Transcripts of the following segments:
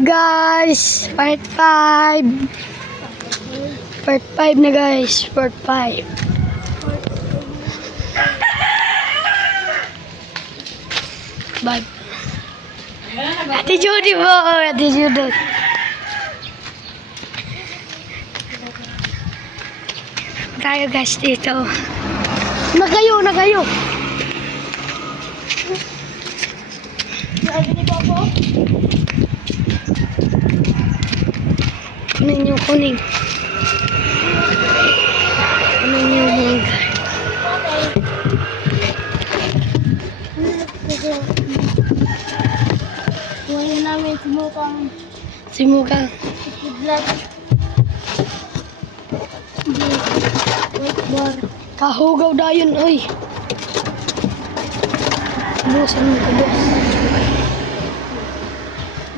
Guys, part 5. Part 5 na guys, part 5. Bye. Ate Judy po, Ate Judy. Tayo guys dito. Na kayo. Kunin yung kuning. Kunin yung mga Kuha namin simukang. kidlat. Wait, bar. Kahugaw dayon, oy. Busan mo ka, boss.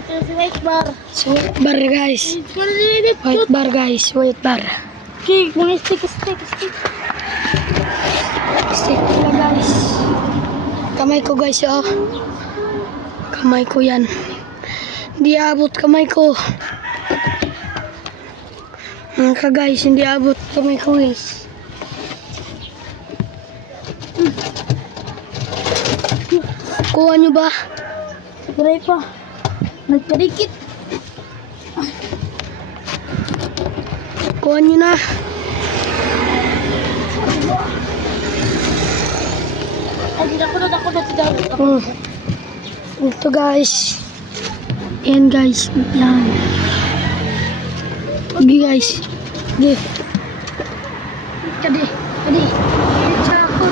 Ito si white bar. So, bar guys. White bar guys, white bar. Okay, mga stick. Stick pala guys. Kamay ko guys, oh. Kamay ko yan. Hindi abot kamay ko. Mga guys, hindi abot kamay ko guys. Kuha nyo ba? Turay pa. Nagkarikit. Kuha nyo na. Ay, ako na. Ito guys. Yan guys. Yan. Sige guys. Sige. Kadi. Tsako.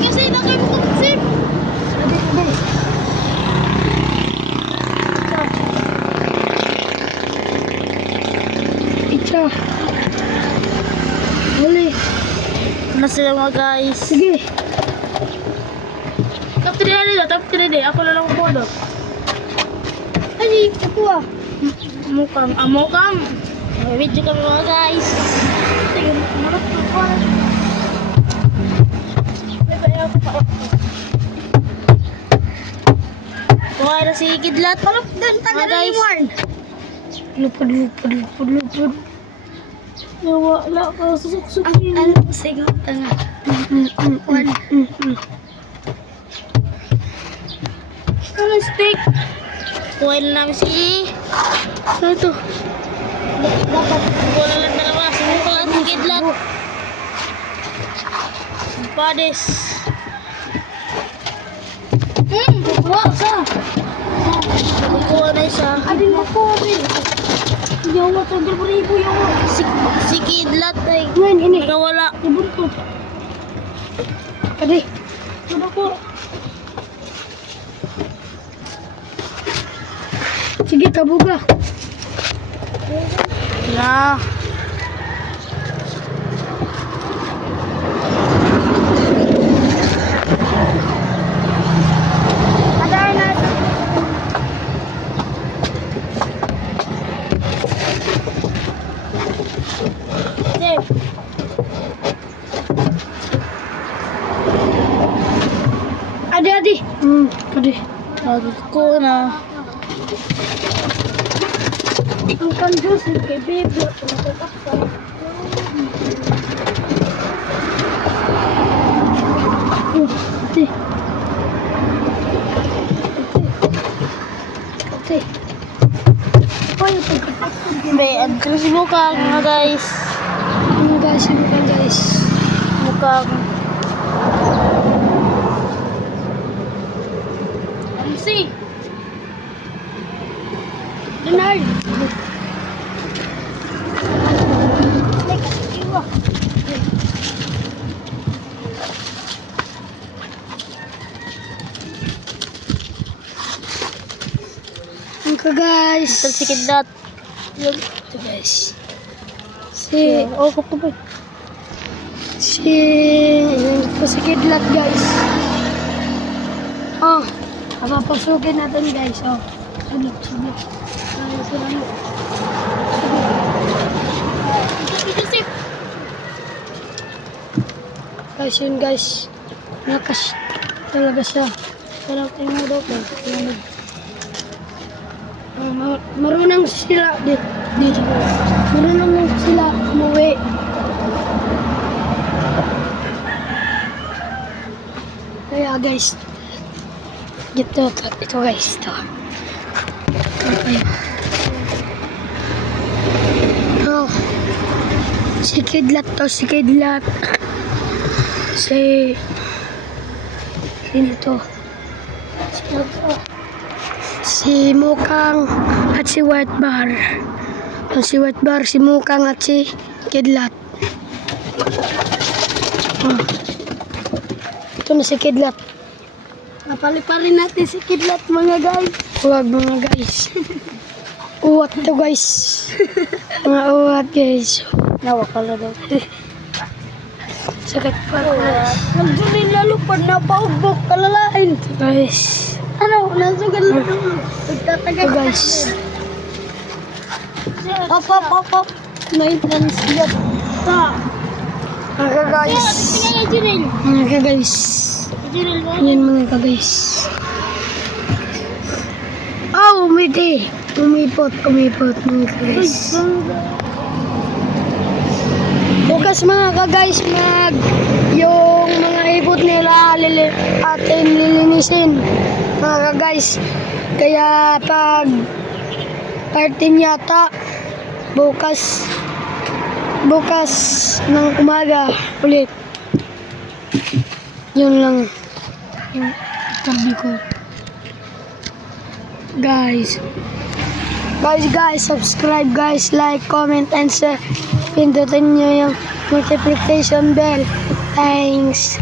Kasi nakipag-sip. Kadi. Itcha. Huli. Ano sila mga guys? Sige. Top 3 na. Ako na lang po doon. Ay, kuha. Mukang. May video kami mga guys. Tingnan mo. Marap na po. Kuha na si Kidlat. Mga guys. Lupod. Wala ka. Susuk-suk. Ano ko sigaw tanga. Ano stick? Kuha na namin si... Ano to? Dapat kuha na lang dalawa. Sumukal at si Kidlat. Pades. Kuha sa. Kuha na isa. Adin mo ko. Yawa, 2,000 yawa. Si Kidlat ay Ngayon, ini. nakawala. Ibunto. Kadi. Ano ko? Sige, kabuga. Na. Sip. Adi. Kadi. Lagi ko na. Ang kanjus, kay baby. Ate. Ay, pagkapatid. Be, add ko na si Mukang mga guys. Ano guys, ano ba guys? Mukang. Ano si? Leonard. Ito guys. Ito si Kidlat. Ito guys. Si Kapag. si Kidlat guys. Oh, papapasukin natin guys. Oh, sunod. Sunod. Guys, yun guys. Lakas talaga siya. Sarap tingnan daw ko. Marunong sila dito. Marunong sila umuwi. Kaya guys, ito guys, ito. Oh, si Kidlat to, si Kidlat. Sino to? Sino to? Si Mukang at si White Bar. Si White Bar, si Mukang at si Kidlat. Oh. Ito na si Kidlat. Napaliparin natin si Kidlat mga guys. Huwag mga guys. Uwat to guys. Mga uwat guys. Nawa pala daw. Sakit pa guys. Nagsunin lalupad na paubok kalalain. Guys. Ano? Nasugan lang. Nagtatagal. Ito guys. Op. Maintenance job. Ta. Mga guys. Tingnan Jiril. Mga guys. Jiril ba? Yan mga guys. Oh, umiti. Umipot mga guys. Bukas mga guys, yung mga ipot nila atin lilinisin mga guys. Kaya pag 13 yata bukas ng umaga ulit. Yun lang yung tabi ko. Guys, subscribe guys, like, comment, and share. Pindutin nyo yung notification bell. Thanks.